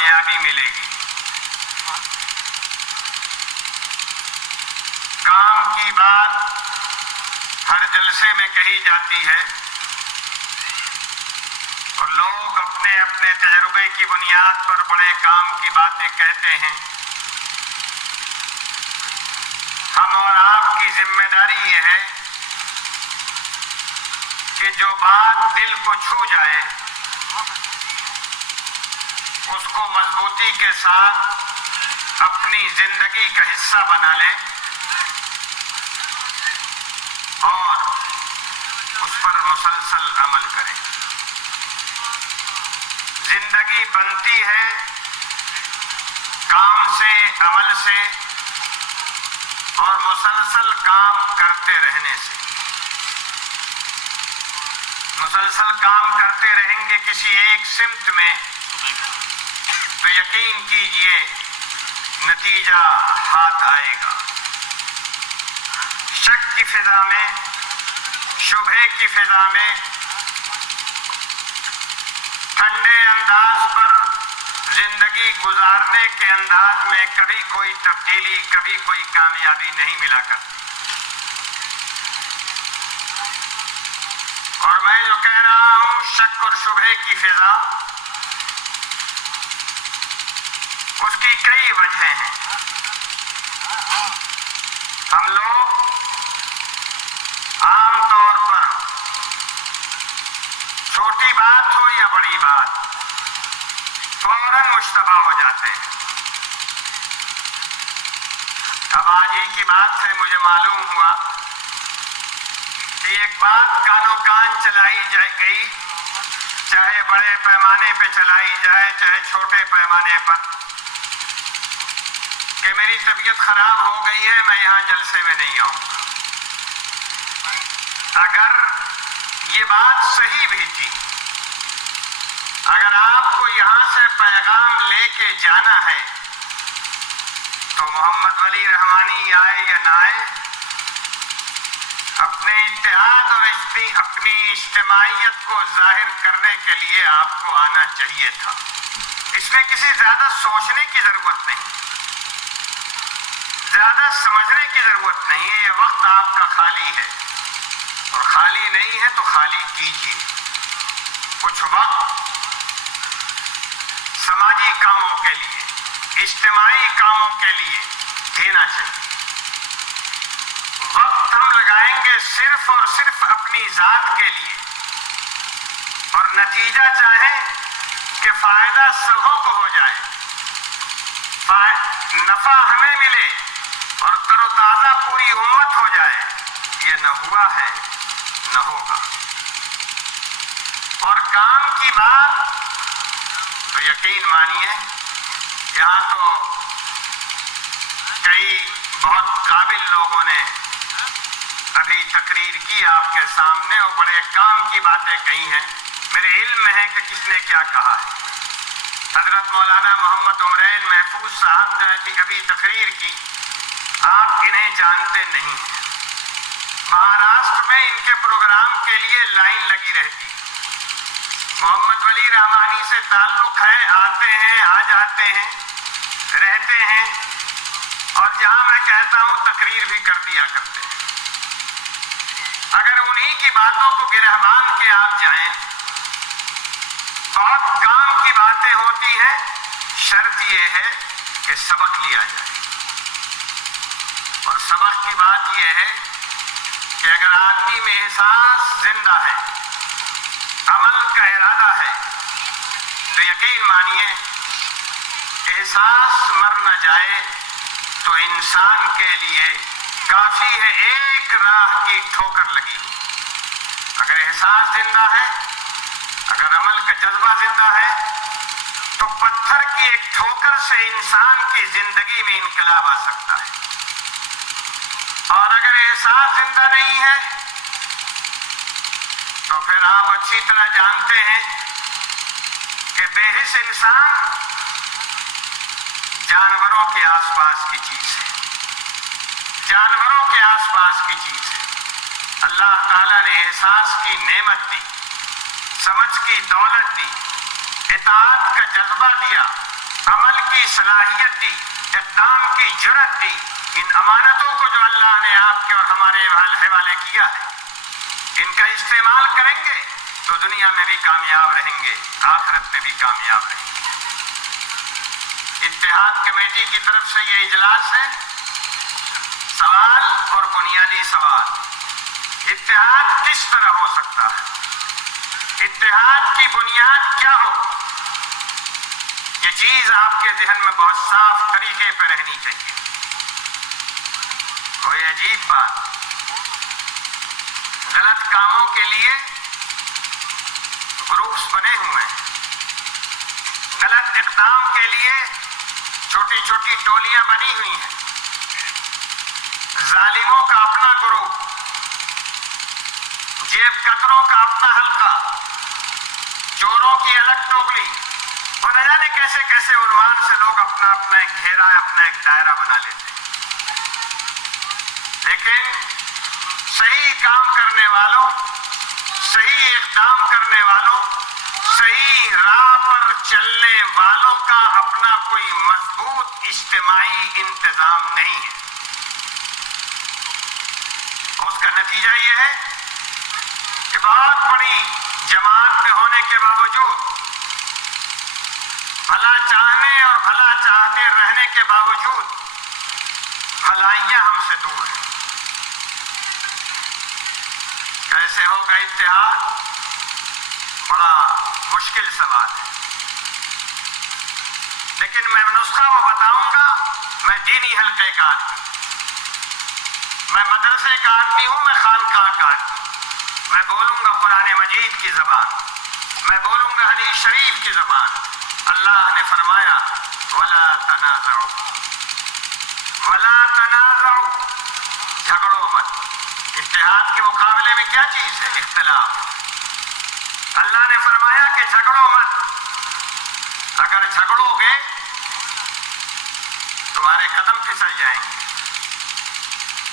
کامیابی ملے گی۔ کام کی بات ہر جلسے میں کہی جاتی ہے اور لوگ اپنے اپنے تجربے کی بنیاد پر بڑے کام کی باتیں کہتے ہیں۔ ہم اور آپ کی ذمہ داری یہ ہے کہ جو بات دل کو چھو جائے اس کو مضبوطی کے ساتھ اپنی زندگی کا حصہ بنا لیں اور اس پر مسلسل عمل کریں۔ زندگی بنتی ہے کام سے، عمل سے اور مسلسل کام کرتے رہنے سے۔ مسلسل کام کرتے رہیں گے کسی ایک سمت میں تو یقین کیجئے نتیجہ ہاتھ آئے گا۔ شک کی فضا میں، شبہے کی فضا میں، ٹھنڈے انداز پر زندگی گزارنے کے انداز میں کبھی کوئی تبدیلی، کبھی کوئی کامیابی نہیں ملا کرتی۔ اور میں جو کہہ رہا ہوں شک اور شبہے کی فضا، اس کی کئی وجہیں ہیں۔ ہم لوگ عام طور پر چھوٹی بات ہو یا بڑی بات فوراً مشتبہ ہو جاتے ہیں۔ اب آج ہی کی بات سے مجھے معلوم ہوا کہ ایک بات کانوں کان چلائی جائے گئی، چاہے بڑے پیمانے پہ چلائی جائے چاہے چھوٹے پیمانے پر، کہ میری طبیعت خراب ہو گئی ہے، میں یہاں جلسے میں نہیں آؤں۔ اگر یہ بات صحیح بھی تھی، اگر آپ کو یہاں سے پیغام لے کے جانا ہے تو محمد ولی رحمانی آئے یا نہ آئے، اپنے اتحاد اور اپنی اجتماعیت کو ظاہر کرنے کے لیے آپ کو آنا چاہیے تھا۔ اس میں کسی زیادہ سوچنے کی ضرورت نہیں، زیادہ سمجھنے کی ضرورت نہیں ہے۔ یہ وقت آپ کا خالی ہے اور خالی نہیں ہے تو خالی کیجیے۔ کچھ وقت سماجی کاموں کے لیے، اجتماعی کاموں کے لیے دینا چاہیے۔ وقت ہم لگائیں گے صرف اور صرف اپنی ذات کے لیے اور نتیجہ چاہیں کہ فائدہ سبوں کو ہو جائے، نفع ہمیں ملے اور تر و تازہ پوری امت ہو جائے، یہ نہ ہوا ہے نہ ہوگا۔ اور کام کی بات تو یقین مانیے یہاں تو کئی بہت قابل لوگوں نے ابھی تقریر کی آپ کے سامنے اور بڑے کام کی باتیں کہی ہیں۔ میرے علم میں ہے کہ کس نے کیا کہا ہے۔ حضرت مولانا محمد عمرین محفوظ صاحب نے ابھی تقریر کی، آپ انہیں جانتے نہیں ہیں۔ مہاراشٹر میں ان کے پروگرام کے لیے لائن لگی رہتی۔ محمد ولی رحمانی سے تعلق ہے، آتے ہیں، آ جاتے ہیں، رہتے ہیں اور جہاں میں کہتا ہوں تقریر بھی کر دیا کرتے ہیں۔ اگر انہی کی باتوں کو گرہبان کے آپ جائیں، بہت کام کی باتیں ہوتی ہیں، شرط یہ ہے کہ سبق لیا جائے۔ اور سبق کی بات یہ ہے کہ اگر آدمی میں احساس زندہ ہے، عمل کا ارادہ ہے، تو یقین مانیے احساس مر نہ جائے تو انسان کے لیے کافی ہے ایک راہ کی ٹھوکر لگی۔ اگر احساس زندہ ہے، اگر عمل کا جذبہ زندہ ہے تو پتھر کی ایک ٹھوکر سے انسان کی زندگی میں انقلاب آ سکتا ہے۔ اور اگر احساس زندہ نہیں ہے تو پھر آپ اچھی طرح جانتے ہیں کہ بے حس انسان جانوروں کے آس پاس کی چیز ہے، جانوروں کے آس پاس کی چیز ہے۔ اللہ تعالیٰ نے احساس کی نعمت دی، سمجھ کی دولت دی، اطاعت کا جذبہ دیا، عمل کی صلاحیت دی، اقدام کی جرأت دی، ان امانتوں کو جو اللہ نے آپ کے اور ہمارے حوالے کیا ہے، ان کا استعمال کریں گے تو دنیا میں بھی کامیاب رہیں گے، آخرت میں بھی کامیاب رہیں گے۔ اتحاد کمیٹی کی طرف سے یہ اجلاس ہے۔ سوال اور بنیادی سوال، اتحاد کس طرح ہو سکتا ہے؟ اتحاد کی بنیاد کیا ہو؟ یہ چیز آپ کے ذہن میں بہت صاف طریقے پہ رہنی چاہیے۔ کوئی عجیب بات، غلط کاموں کے لیے گروپس بنے ہوئے ہیں، غلط اقدام کے لیے چھوٹی چھوٹی ٹولیاں بنی ہوئی ہیں، ظالموں کا اپنا گروپ، جیب کتروں کا اپنا حلقہ، چوروں کی الگ ٹوکری، اور نہ جانے کیسے کیسے عنوان سے لوگ اپنا اپنا ایک گھیرا، اپنا ایک دائرہ بنا لیتے ہیں۔ لیکن صحیح کام کرنے والوں، صحیح اقدام کرنے والوں، صحیح راہ پر چلنے والوں کا اپنا کوئی مضبوط اجتماعی انتظام نہیں ہے، اور اس کا نتیجہ یہ ہے کہ بہت بڑی جماعت میں ہونے کے باوجود، بھلا چاہنے اور بھلا چاہتے رہنے کے باوجود بھلائیاں ہم سے دور ہیں۔ کیسے ہوگا اتحاد؟ بڑا مشکل سوال ہے، لیکن میں نسخہ وہ بتاؤں گا۔ میں دینی حلقے کا آدمی، میں مدرسے کا آدمی ہوں، میں خانقاہ کا آدمی، میں بولوں گا قرآن مجید کی زبان، میں بولوں گا حدیث شریف کی زبان۔ اللہ نے فرمایا وَلَا تَنَازَعُوا وَلَا تَنَازَعُوا، جھگڑو مت۔ اتحاد کے مقابلے میں کیا چیز ہے؟ اختلاف۔ اللہ نے فرمایا کہ جھگڑو مت، اگر جھگڑو گے تمہارے قدم پھسل جائیں گے،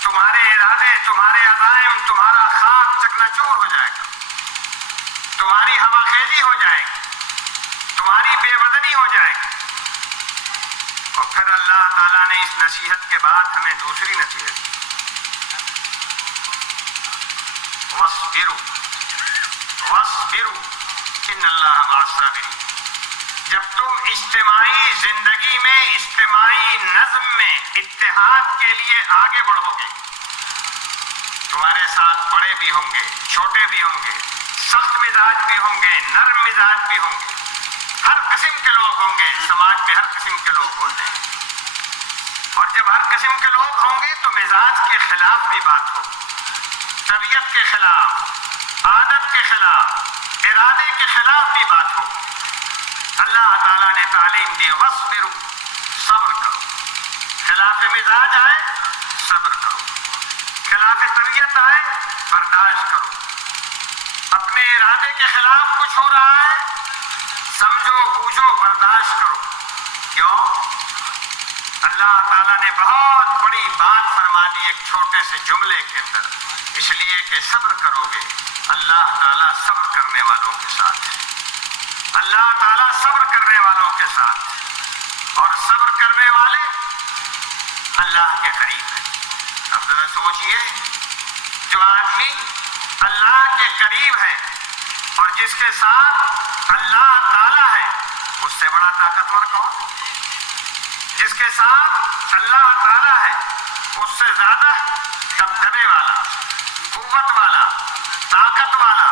تمہارے ارادے، تمہارے عزائم، تمہارا خواب چکنا چور ہو جائے گا، تمہاری ہوا خیزی ہو جائے گی، تمہاری بے وزنی ہو جائے گی۔ اور پھر اللہ تعالیٰ نے اس نصیحت کے بعد ہمیں دوسری نصیحت دی، وَاصْبِرُوا وَاصْبِرُوا إِنَّ اللَّهَ مَعَ الصَّابِرِينَ۔ جب تم اجتماعی زندگی میں، اجتماعی نظم میں اتحاد کے لیے آگے بڑھو گے، تمہارے ساتھ بڑے بھی ہوں گے، چھوٹے بھی ہوں گے، سخت مزاج بھی ہوں گے، نرم مزاج بھی ہوں گے، ہر قسم کے لوگ ہوں گے۔ سماج میں ہر قسم کے لوگ ہوتے ہیں، اور جب ہر قسم کے لوگ ہوں گے تو مزاج کے خلاف بھی بات ہو، طبیعت کے خلاف، عادت کے خلاف، ارادے کے خلاف بھی بات ہو۔ اللہ تعالیٰ نے تعلیم دی وَاصْبِرُوا، صبر کرو، خلاف مزاج آئے صبر کرو، خلاف طبیعت آئے برداشت کرو، اپنے ارادے کے خلاف کچھ ہو رہا ہے سمجھو بوجھو برداشت کرو۔ کیوں؟ اللہ تعالیٰ نے بہت بڑی بات فرما دی ایک چھوٹے سے جملے کے اندر، اس لیے کہ صبر کرو گے، اللہ تعالیٰ صبر کرنے والوں کے ساتھ ہے، اللہ تعالیٰ صبر کرنے والوں کے ساتھ، اور صبر کرنے والے اللہ کے قریب ہیں۔ اب ذرا سوچئے، جو آدمی اللہ کے قریب ہے اور جس کے ساتھ اللہ تعالیٰ ہے، اس سے بڑا طاقتور کون؟ جس کے ساتھ اللہ تعالیٰ ہے اس سے زیادہ دبدبے والا، قوت والا، طاقت والا،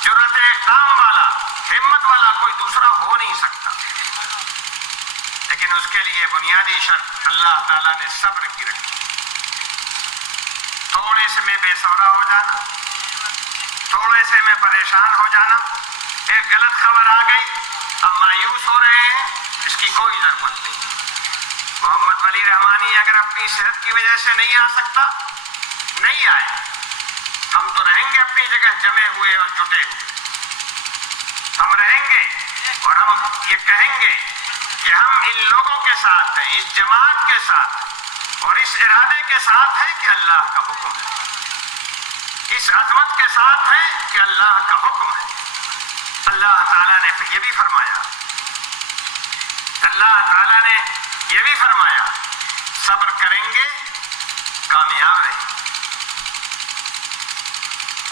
جرأت اقدام والا، ہمت والا کوئی دوسرا ہو نہیں سکتا۔ لیکن اس کے لیے بنیادی شرط اللہ تعالیٰ نے صبر کی رکھی۔ تھوڑے سے میں بے سورا ہو جانا، تھوڑے سے میں پریشان ہو جانا، ایک غلط خبر آ گئی، اب مایوس ہو رہے ہیں، اس کی کوئی ضرورت نہیں۔ محمد ولی رحمانی اگر اپنی صحت کی وجہ سے نہیں آ سکتا، نہیں آئے، ہم تو رہیں گے اپنی جگہ جمے ہوئے اور جٹے ہوئے، ہم رہیں گے اور ہم یہ کہیں گے کہ ہم ان لوگوں کے ساتھ ہیں، اس جماعت کے ساتھ، اور اس ارادے کے ساتھ ہیں کہ اللہ کا حکم ہے، اس عظمت کے ساتھ ہیں کہ اللہ کا حکم ہے۔ اللہ تعالیٰ نے پھر یہ بھی فرمایا اللہ تعالیٰ نے یہ بھی فرمایا صبر کریں گے کامیاب رہیں گے.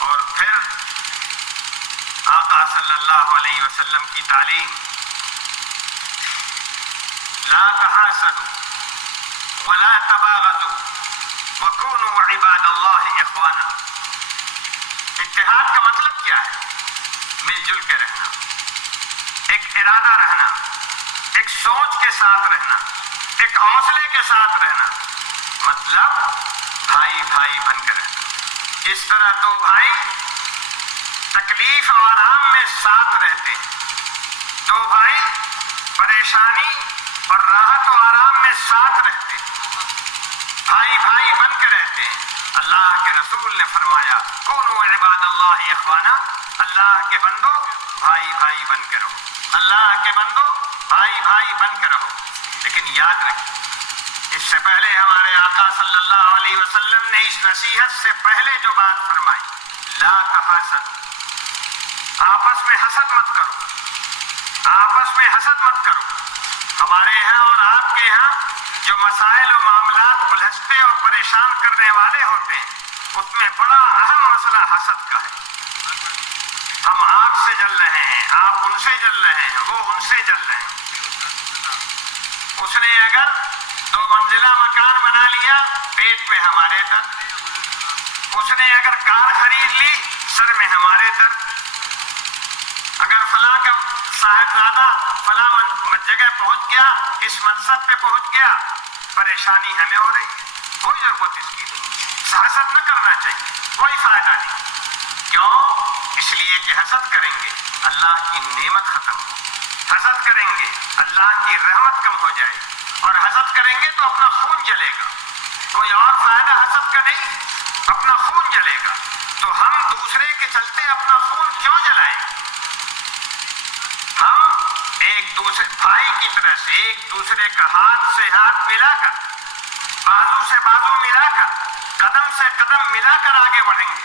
اور پھر آقا صلی اللہ علیہ وسلم کی تعلیم لا تحاسدوا ولا تباغضوا وكونوا عباد اللہ اخوانا. اتحاد کا مطلب کیا ہے؟ مل جل کے رہنا، ایک ارادہ رہنا، ایک سوچ کے ساتھ رہنا، ایک حوصلے کے ساتھ رہنا. مطلب بھائی بھائی بن کے رہنا. جس طرح دو بھائی تکلیف اور آرام میں ساتھ رہتے ہیں، دو بھائی پریشانی اور راحت و آرام میں ساتھ رہتے ہیں، بھائی بھائی بن کے رہتے ہیں. اللہ کے رسول نے فرمایا کونوا عباد اللہ اخوانا. اللہ کے بندو بھائی بھائی بن کے رہو، اللہ کے بندو بھائی بھائی بن کے رہو. لیکن یاد رکھیں، اس سے پہلے ہمارے آقا صلی اللہ علیہ وسلم نے اس نصیحت سے پہلے جو بات فرمائی لا تحاسدوا، آپس میں حسد مت کرو، آپس میں حسد مت کرو. ہمارے یہاں اور آپ کے یہاں جو مسائل و معاملات الجھتے اور پریشان کرنے والے ہوتے ہیں اس میں بڑا اہم مسئلہ حسد کا ہے. ہم آپ سے جل رہے ہیں، آپ ان سے جل رہے ہیں، وہ ان سے جل رہے ہیں. اس نے اگر 2 منزلہ مکان بنا لیا پیٹ میں ہمارے درد، اس نے اگر کار خرید لی سر میں ہمارے درد، اگر فلاں کا صاحبزادہ فلاں جگہ پہنچ گیا، اس منصب پہ پہنچ گیا، پریشانی ہمیں ہو رہی ہے. کوئی ضرورت اس کی نہیں. حسد نہ کرنا چاہیے، کوئی فائدہ نہیں. کیوں؟ اس لیے کہ حسد کریں گے اللہ کی نعمت ختم ہو، حسد کریں گے اللہ کی رحمت کم ہو جائے گی، اور حسد کریں گے تو اپنا خون جلے گا. کوئی اور فائدہ حسد کا نہیں، اپنا خون جلے گا. تو ہم دوسرے کے چلتے اپنا خون کیوں جلائیں؟ ہم ایک دوسرے بھائی کی طرح سے ایک دوسرے کا ہاتھ سے ہاتھ ملا کر، بازو سے بازو ملا کر، قدم سے قدم ملا کر آگے بڑھیں گے.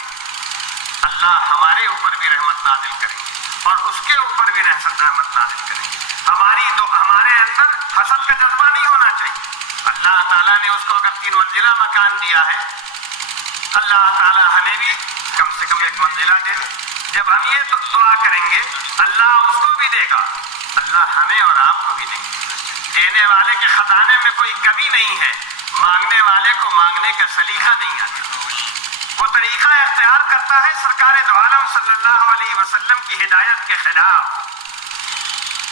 اللہ ہمارے اوپر بھی رحمت نازل کریں گے اور اس کے اوپر بھی رحمت نازل کریں گے. ہمارے اندر حسد کا جذبہ نہیں ہونا چاہیے. اللہ تعالیٰ نے اس کو اگر 3 منزلہ مکان دیا ہے، اللہ تعالیٰ ہمیں بھی کم سے کم 1 منزلہ دے دے. جب ہم یہ دعا کریں گے اللہ اس کو بھی دے گا، اللہ ہمیں اور آپ کو بھی دیں گے. دینے والے کے خزانے میں کوئی کمی نہیں ہے، مانگنے والے کو مانگنے کا سلیقہ نہیں آتا. وہ طریقہ اختیار کرتا ہے سرکار دو عالم صلی اللہ علیہ وسلم کی ہدایت کے خلاف،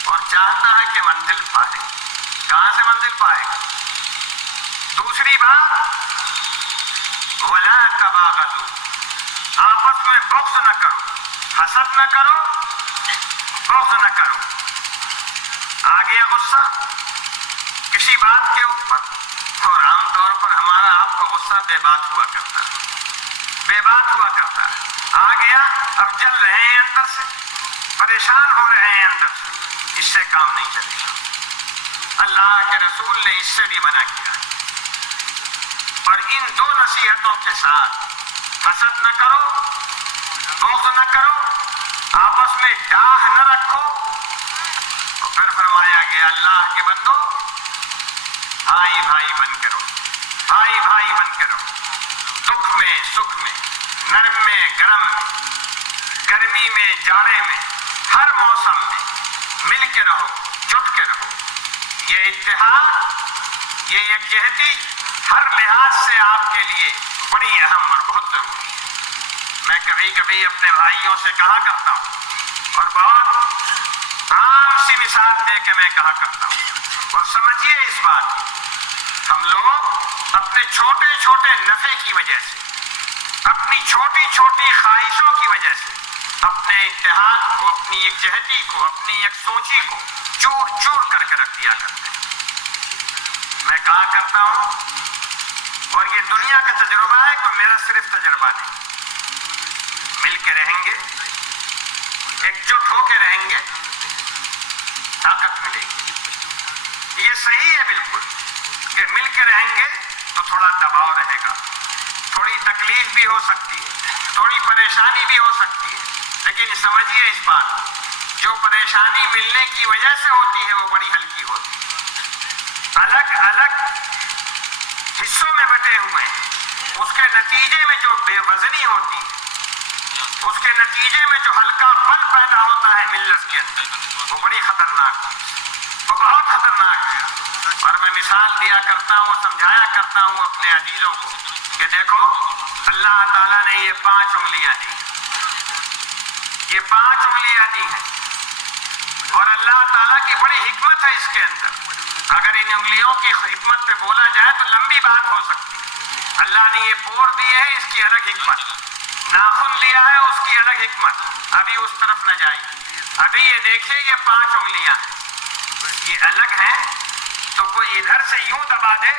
اور چاہتا ہے کہ منزل پائے. کہاں سے منزل پائے گا؟ دوسری بات ولا تباغضوا، آپس میں بغض نہ کرو، حسد نہ کرو، بغض نہ کرو. آ گیا غصہ کسی بات کے اوپر، اور عام طور پر ہمارا آپ کو غصہ بے بات ہوا کرتا ہے، بے بات ہوا کرتا ہے. آ گیا، اب جل رہے ہیں اندر سے، پریشان ہو رہے ہیں اندر سے، اس سے کام نہیں چلے گا. اللہ کے رسول نے اس سے بھی منع کیا ہے. اور ان 2 نصیحتوں کے ساتھ حسد نہ کرو، بغض نہ کرو، آپس میں ڈاہ نہ رکھو. اور پھر فرمایا گیا اللہ کے بندو بھائی بھائی بن کے رہو، بھائی بھائی بن کے رہو. دکھ میں سکھ میں، نرم میں گرم میں، گرمی میں جاڑے میں، ہر موسم میں مل کے رہو، جٹ کے رہو. یہ اتحاد، یہ یکجہتی ہر لحاظ سے آپ کے لیے بڑی اہم اور بہت ضروری ہے. میں کبھی کبھی اپنے بھائیوں سے کہا کرتا ہوں، اور بہت عام سی مثال دے کے میں کہا کرتا ہوں، اور سمجھیے اس بات کو. ہم لوگ اپنے چھوٹے چھوٹے نفع کی وجہ سے، اپنی چھوٹی چھوٹی خواہشوں کی وجہ سے اپنے اتحاد کو، اپنی یکجہتی کو، اپنی یکسوچی کو چور چور کر کے رکھ دیا کرتے ہیں. میں کہا کرتا ہوں، اور یہ دنیا کا تجربہ ہے، کوئی میرا صرف تجربہ نہیں. مل کے رہیں گے، ایک جٹ ہو کے رہیں گے، طاقت ملے گی. یہ صحیح ہے بالکل کہ مل کے رہیں گے تو تھوڑا دباؤ رہے گا، تھوڑی تکلیف بھی ہو سکتی ہے، تھوڑی پریشانی بھی ہو سکتی ہے. لیکن سمجھیے اس بات، جو پریشانی ملنے کی وجہ سے ہوتی ہے وہ بڑی ہلکی ہوتی ہے. الگ الگ حصوں میں بٹے ہوئے ہیں، اس کے نتیجے میں جو بے وزنی ہوتی ہے، اس کے نتیجے میں جو ہلکا پن پیدا ہوتا ہے ملت کے اندر، وہ بڑی خطرناک ہے، وہ بہت خطرناک ہے۔ اور میں مثال دیا کرتا ہوں، سمجھایا کرتا ہوں اپنے عزیزوں کو کہ دیکھو اللہ تعالیٰ نے یہ 5 انگلیاں دی، یہ 5 انگلیاں دی ہیں، اور اللہ تعالیٰ کی بڑی حکمت ہے اس کے اندر۔ اگر ان انگلیوں کی حکمت پہ بولا جائے تو لمبی بات ہو سکتی ہے۔ اللہ نے یہ پور دی ہے، اس کی الگ حکمت، ناخن لیا ہے، اس کی الگ حکمت، ابھی اس طرف نہ جائیے۔ ابھی یہ دیکھیے یہ 5 انگلیاں ہیں، یہ الگ ہیں، تو کوئی ادھر سے یوں دبا دے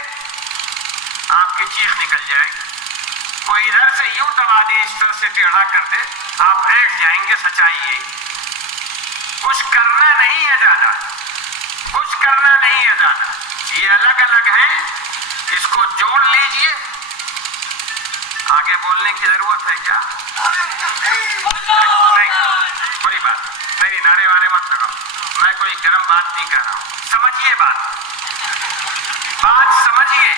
آپ کی چیخ نکل جائے گی، کوئی ادھر سے یوں دبا دے، اس طرح سے ٹیڑھا کر دے، آپ بیٹھ جائیں گے۔ سچائی یہی، کچھ کرنا نہیں ہے زیادہ، کچھ کرنا نہیں ہے زیادہ، یہ الگ الگ ہیں، اس کو جوڑ لیجئے۔ آگے بولنے کی ضرورت ہے کیا؟ نہیں، بڑی بات، میری نعرے وارے مت لگاؤ، میں کوئی گرم بات نہیں کر رہا ہوں، سمجھیے بات سمجھیے،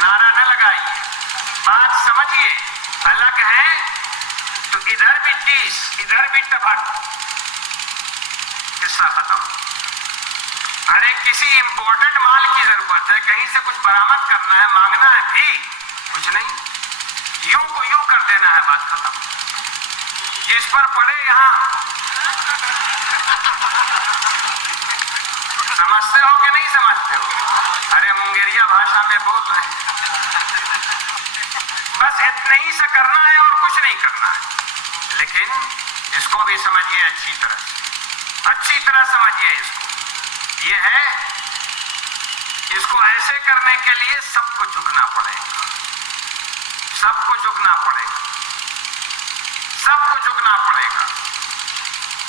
نعرہ نہ لگائیے، بات سمجھیے۔ الگ ہیں تو ادھر بھی 30، ادھر بھی ٹپک، قصہ ختم۔ ارے کسی امپورٹنٹ مال کی ضرورت ہے، کہیں سے کچھ برآمد کرنا ہے، مانگنا ہے بھی، کچھ نہیں، یوں کو یوں کر دینا ہے، بات ختم۔ جس پر پڑے یہاں، سمجھتے ہو کہ نہیں سمجھتے ہو؟ ارے منگیریا بھاشا میں بول رہے ہیں، بس اتنا ہی سے کرنا ہے اور کچھ نہیں کرنا ہے، لیکن اس کو بھی سمجھیے اچھی طرح سمجھیے اس کو۔ یہ ہے، اس کو ایسے کرنے کے لیے سب کو جھکنا پڑے گا، سب کو جھکنا پڑے گا، سب کو جھکنا پڑے گا۔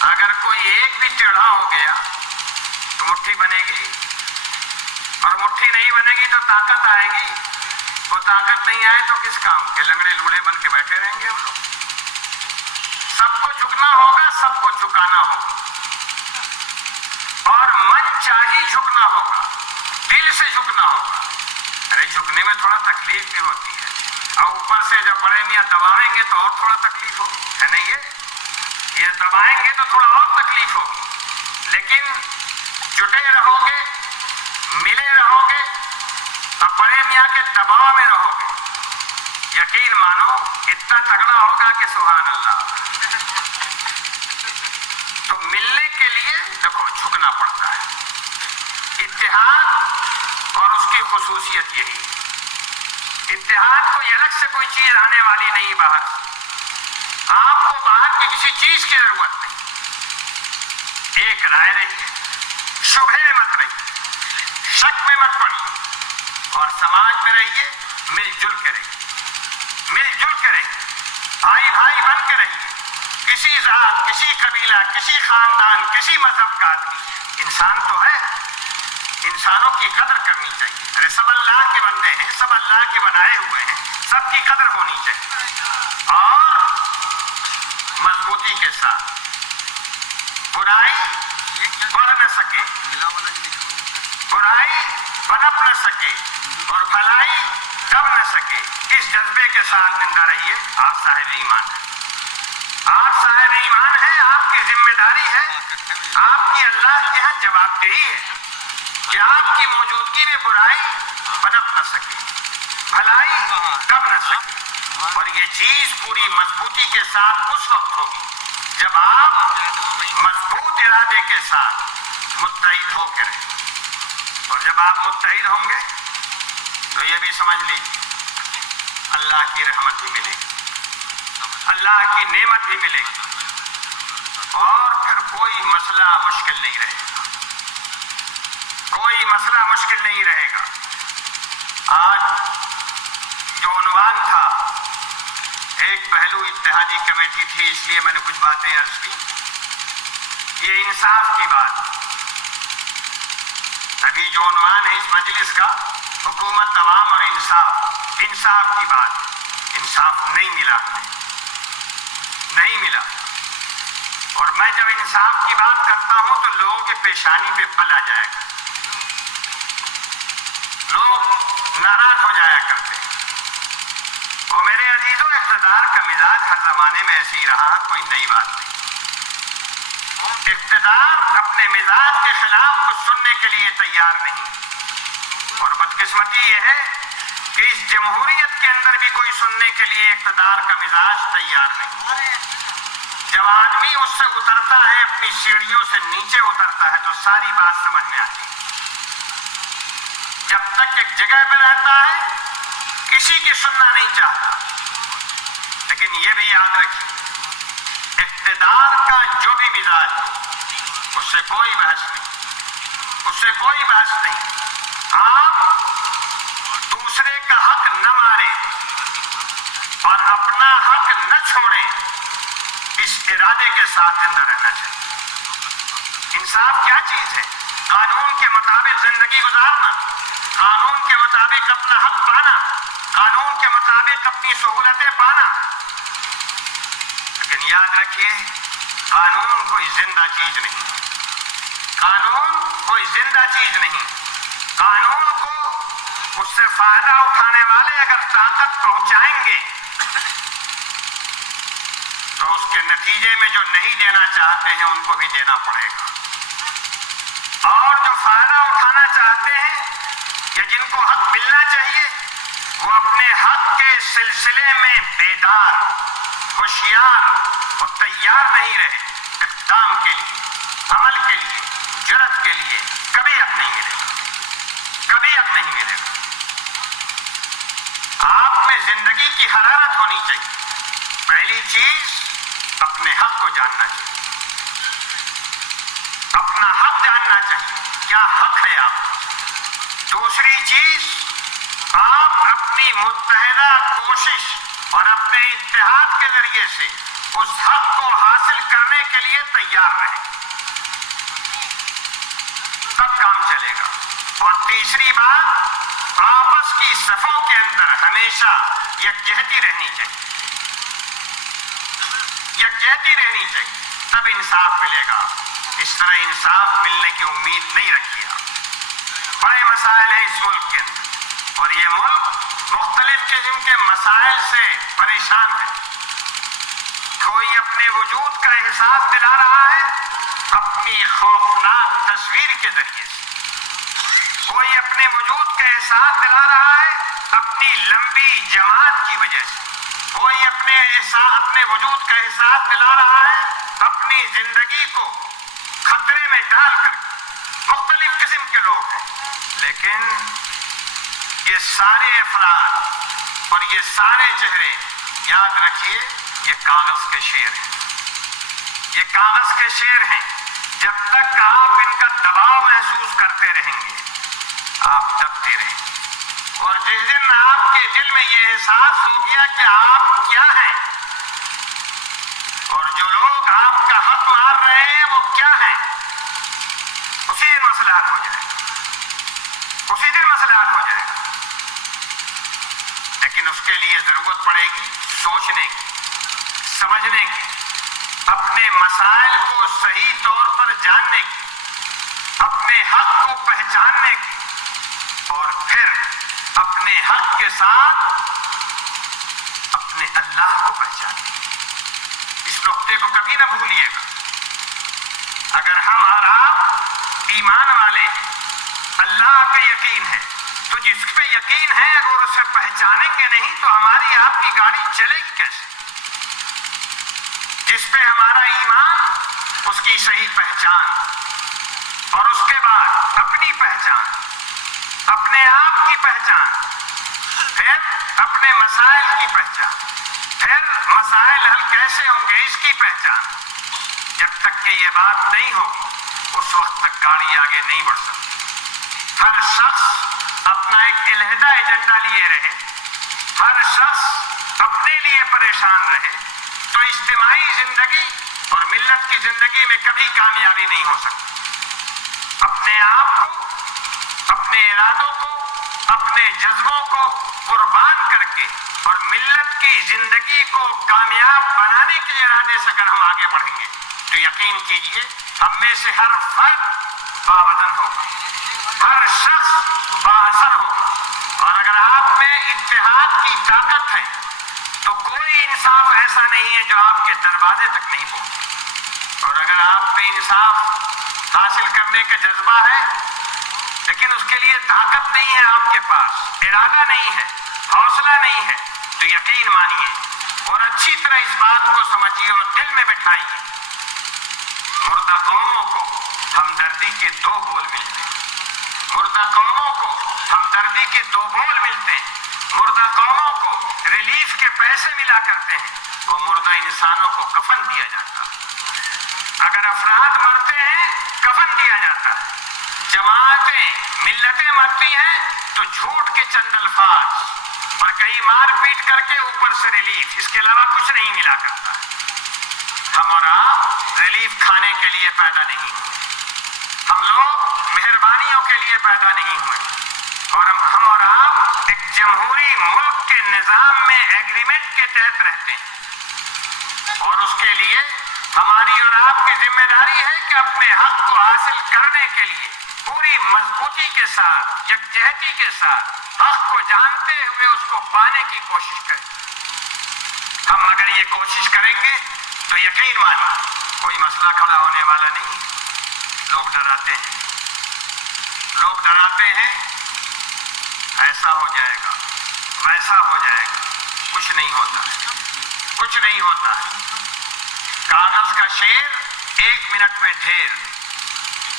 اگر کوئی ایک بھی ٹیڑھا ہو گیا تو مٹھی بنے گی، اور مٹھی نہیں بنے گی تو طاقت آئے گی، اور طاقت نہیں آئے تو کس کام کے؟ لنگڑے لوڑے بن کے بیٹھے رہیں گے ہم لوگ۔ سب کو جھکنا ہوگا، سب کو جھکانا ہوگا، اور من چاہی جھکنا ہوگا، دل سے جھکنا ہوگا۔ ارے جھکنے میں تھوڑا تکلیف بھی ہوتی ہے، اور اوپر سے جب بڑے میاں دبائیں گے تو اور تھوڑا تکلیف ہوگی، ہے نہیں؟ یہ دبائیں گے تو تھوڑا اور تکلیف ہوگی، لیکن جٹے رہو گے، ملے رہو گے، اب بڑے میاں کے دباؤ میں رہو گے، یقین مانو اتنا تگڑا ہوگا کہ سبحان اللہ۔ تو ملنے کے لیے دیکھو جھکنا پڑتا ہے۔ اتحاد اور اس کی خصوصیت یہی، اتحاد کوئی الگ سے کوئی چیز آنے والی نہیں باہر، آپ کو باہر کی کسی چیز کی ضرورت نہیں، ایک رائے رہیے، شبہ میں مت رہیے، شک میں مت پڑیے، اور سماج میں رہیے، مل جل کے رہیے، مل جل کے رہیے، بھائی بھائی بن کے رہیے۔ کسی ذات، کسی قبیلہ، کسی خاندان، کسی مذہب کا آدمی انسان تو ہے، انسانوں کی قدر کرنی چاہیے۔ ارے سب اللہ کے بندے ہیں، سب اللہ کے بنائے ہوئے ہیں، سب کی قدر ہونی چاہیے، اور مضبوطی کے ساتھ برائی بڑھ نہ سکے، برائی پنپ نہ سکے، اور بھلائی دب نہ سکے، اس جذبے کے ساتھ زندہ رہیے۔ آپ صاحب ایمان ہیں، آپ صاحب ایمان ہیں، آپ کی ذمہ داری ہے، آپ کی اللہ کے ہاں جواب دہی ہے کہ آپ کی موجودگی میں برائی پنپ نہ سکے، بھلائی دب نہ سکے، اور یہ چیز پوری مضبوطی کے ساتھ اس وقت ہوگی جب آپ مضبوط ارادے کے ساتھ متحد ہو کے رہیں، اور جب آپ متحد ہوں گے تو یہ بھی سمجھ لیجیے اللہ کی رحمت بھی ملے گی، اللہ کی نعمت بھی ملے گی، اور پھر کوئی مسئلہ مشکل نہیں رہے گا، کوئی مسئلہ مشکل نہیں رہے گا۔ آج جو عنوان تھا، ایک پہلو اتحادی کمیٹی تھی، اس لیے میں نے کچھ باتیں عرض کی، یہ انصاف کی بات۔ ابھی جو عنوان ہے اس مجلس کا، حکومت عوام اور انصاف، انصاف کی بات، انصاف نہیں ملا، نہیں ملا۔ اور میں جب انصاف کی بات کرتا ہوں تو لوگوں کے پیشانی پہ پل آ جائے گا، ناراض ہو جایا کرتے ہیں۔ اور میرے عزیزوں، اقتدار کا مزاج ہر زمانے میں ایسے ہی رہا، کوئی نئی بات نہیں۔ اقتدار اپنے مزاج کے خلاف کچھ سننے کے لیے تیار نہیں، اور بدقسمتی یہ ہے کہ اس جمہوریت کے اندر بھی کوئی سننے کے لیے اقتدار کا مزاج تیار نہیں۔ جب آدمی اس سے اترتا ہے، اپنی سیڑھیوں سے نیچے اترتا ہے، تو ساری بات سمجھ میں آتی ہے۔ جب تک ایک جگہ پہ رہتا ہے کسی کی سننا نہیں چاہتا، لیکن یہ بھی یاد رکھیے، اقتدار کا جو بھی مزاج ہو، اس سے کوئی بحث نہیں، اس سے کوئی بحث نہیں۔ آپ دوسرے کا حق نہ ماریں اور اپنا حق نہ چھوڑیں، اس ارادے کے ساتھ زندہ رہنا چاہیے۔ انصاف کیا چیز ہے؟ قانون کے مطابق زندگی گزارنا، قانون کے مطابق اپنا حق پانا، قانون کے مطابق اپنی سہولتیں پانا۔ لیکن یاد رکھیے، قانون کوئی زندہ چیز نہیں، قانون کوئی زندہ چیز نہیں۔ قانون کو اس سے فائدہ اٹھانے والے اگر طاقت پہنچائیں گے تو اس کے نتیجے میں جو نہیں دینا چاہتے ہیں ان کو بھی دینا پڑے گا، اور جو فائدہ اٹھانا چاہتے ہیں یا جن کو حق ملنا چاہیے، وہ اپنے حق کے سلسلے میں بیدار، ہوشیار اور تیار نہیں رہے، اقدام کے لیے، عمل کے لیے، جرأت کے لیے، کبھی حق نہیں ملے گا، کبھی حق نہیں ملے گا۔ آپ میں زندگی کی حرارت ہونی چاہیے۔ پہلی چیز، اپنے حق کو جاننا چاہیے، اپنا حق جاننا چاہیے، کیا حق ہے آپ کا۔ دوسری چیز، آپ اپنی متحدہ کوشش اور اپنے اتحاد کے ذریعے سے اس حق کو حاصل کرنے کے لیے تیار رہیں، تب کام چلے گا۔ اور تیسری بات، آپس کی صفوں کے اندر ہمیشہ یکجہتی رہنی چاہیے، یکجہتی رہنی چاہیے، تب انصاف ملے گا۔ اس طرح انصاف ملنے کی امید نہیں رکھیے۔ بڑے مسائل ہیں اس ملک کے اندر، اور یہ ملک مختلف قسم کے مسائل سے پریشان ہے۔ کوئی اپنے وجود کا احساس دلا رہا ہے اپنی خوفناک تصویر کے ذریعے سے، کوئی اپنے وجود کا احساس دلا رہا ہے اپنی لمبی جماعت کی وجہ سے، کوئی اپنے وجود کا احساس دلا رہا ہے اپنی زندگی کو خطرے میں ڈال کر۔ مختلف قسم کے لوگ ہیں، لیکن یہ سارے افراد اور یہ سارے چہرے، یاد رکھیے، یہ کاغذ کے شیر ہیں، یہ کاغذ کے شیر ہیں۔ جب تک آپ ان کا دباؤ محسوس کرتے رہیں گے، آپ دبتے رہیں گے، اور جس دن آپ کے دل میں یہ احساس ہو گیا کہ آپ کیا ہیں اور جو لوگ آپ کا حق مار رہے ہیں وہ کیا ہیں، اسی دن مسئلہ حل ہو جائے گا، اسی دن مسئلہ حل ہو جائے گا۔ لیکن اس کے لیے ضرورت پڑے گی سوچنے کی، سمجھنے کی، اپنے مسائل کو صحیح طور پر جاننے کی، اپنے حق کو پہچاننے کی، اور پھر اپنے حق کے ساتھ اپنے اللہ کو پہچاننے کی۔ اس نقطے کو کبھی نہ بھولیے گا۔ اگر ہم اور آپ ایمان والے، اللہ کا یقین ہے، تو جس پہ یقین ہے اگر اسے پہچانیں گے نہیں تو ہماری آپ کی گاڑی چلے گی کیسے؟ جس پہ ہمارا ایمان، اس کی صحیح پہچان، اور اس کے بعد اپنی پہچان، اپنے آپ کی پہچان، پھر اپنے مسائل کی پہچان، پھر مسائل حل کیسے ہوں گے اس کی پہچان۔ جب تک کہ یہ بات نہیں ہوگی اس وقت تک گاڑی آگے نہیں بڑھ سکتی۔ ہر شخص اپنا ایک علیحدہ ایجنڈا لیے رہے، ہر شخص اپنے لیے پریشان رہے، تو اجتماعی زندگی اور ملت کی زندگی میں کبھی کامیابی نہیں ہو سکتی۔ اپنے آپ کو، اپنے ارادوں کو، اپنے جذبوں کو قربان کر کے اور ملت کی زندگی کو کامیاب بنانے کے ارادے سے اگر ہم آگے بڑھیں گے تو یقین کیجئے ہم میں سے ہر فرد باوطن ہوگا، ہر شخص بااثر ہوگا، اور اگر اتحاد کی طاقت ہے تو کوئی انصاف ایسا نہیں ہے جو آپ کے دروازے تک نہیں پہنچے. اور اگر آپ پہ انصاف حاصل کرنے کا جذبہ ہے لیکن اس کے لیے طاقت نہیں ہے آپ کے پاس، ارادہ نہیں ہے، حوصلہ نہیں ہے، تو یقین مانیے اور اچھی طرح اس بات کو سمجھیے اور دل میں بٹھائیے، مردہ قوموں کو ہمدردی کے دو بول ملتے ہیں. مردہ قوموں کو ہمدردی کے دو بول ملتے ہیں. مردہ قوموں کو ریلیف کے پیسے ملا کرتے ہیں اور مردہ انسانوں کو کفن دیا جاتا ہے. اگر افراد مرتے ہیں کفن دیا جاتا ہے. جماعتیں ملتیں مرتی ہیں تو جھوٹ کے چند الفاظ اور کئی مار پیٹ کر کے اوپر سے ریلیف، اس کے علاوہ کچھ نہیں ملا کرتا. ہم اور آپ ریلیف کھانے کے لیے پیدا نہیں ہوئے، ہم لوگ مہربانیوں کے لیے پیدا نہیں ہوئے، اور ہم اور آپ ایک جمہوری ملک کے نظام میں ایگریمنٹ کے تحت رہتے ہیں، اور اس کے لیے ہماری اور آپ کی ذمہ داری ہے کہ اپنے حق کو حاصل کرنے کے لیے پوری مضبوطی کے ساتھ، یکجہتی کے ساتھ حق کو جانتے ہوئے اس کو پانے کی کوشش کریں. ہم اگر یہ کوشش کریں گے تو یقین مانیے کوئی مسئلہ کھڑا ہونے والا نہیں. لوگ ڈراتے ہیں، لوگ ڈراتے ہیں ایسا ہو جائے گا، ویسا ہو جائے گا. کچھ نہیں ہوتا ہے، کچھ نہیں ہوتا ہے. کاغذ کا شیر 1 منٹ میں ڈھیر.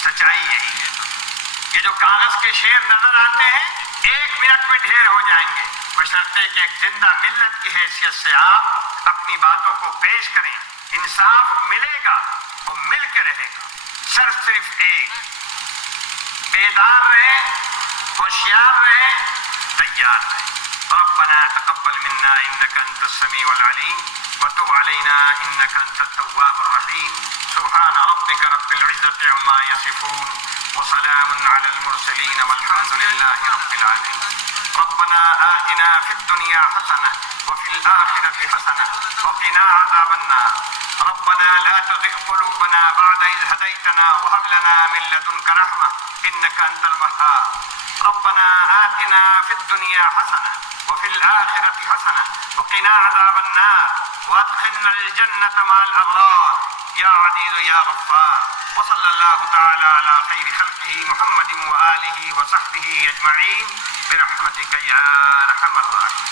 سچائی یہی ہے. یہ جو کاغذ کے شیر نظر آتے ہیں 1 منٹ میں ڈھیر ہو جائیں گے، بشرطے کہ ایک زندہ ملت کی حیثیت سے آپ اپنی باتوں کو پیش کریں. انصاف ملے گا، وہ مل کے رہے گا. شرط صرف ایک، بیدار رہیں، ہوشیار رہیں، تیار رہیں. ربنا تقبل منا انك انت السميع العليم وتب علينا انك انت التواب الرحيم. سبحان ربك رب العزة عما يصفون وسلام على المرسلين والحمد لله رب العالمين. ربنا آتنا في الدنيا حسنة وفي الآخرة حسنة وقنا عذاب النار. ربنا لا تزغ قلوبنا بعد إذ هديتنا وهب لنا من لدنك رحمة إنك أنت الوهاب. ربنا آتنا في الدنيا حسنة وفي الآخرة حسنة وقنا عذاب النار وأدخلنا الجنة مع الأبرار يا عزيز يا غفار. وصلى الله تعالى على خير خلقه محمد وآله وصحبه أجمعين برحمتك يا أرحم الراحمين.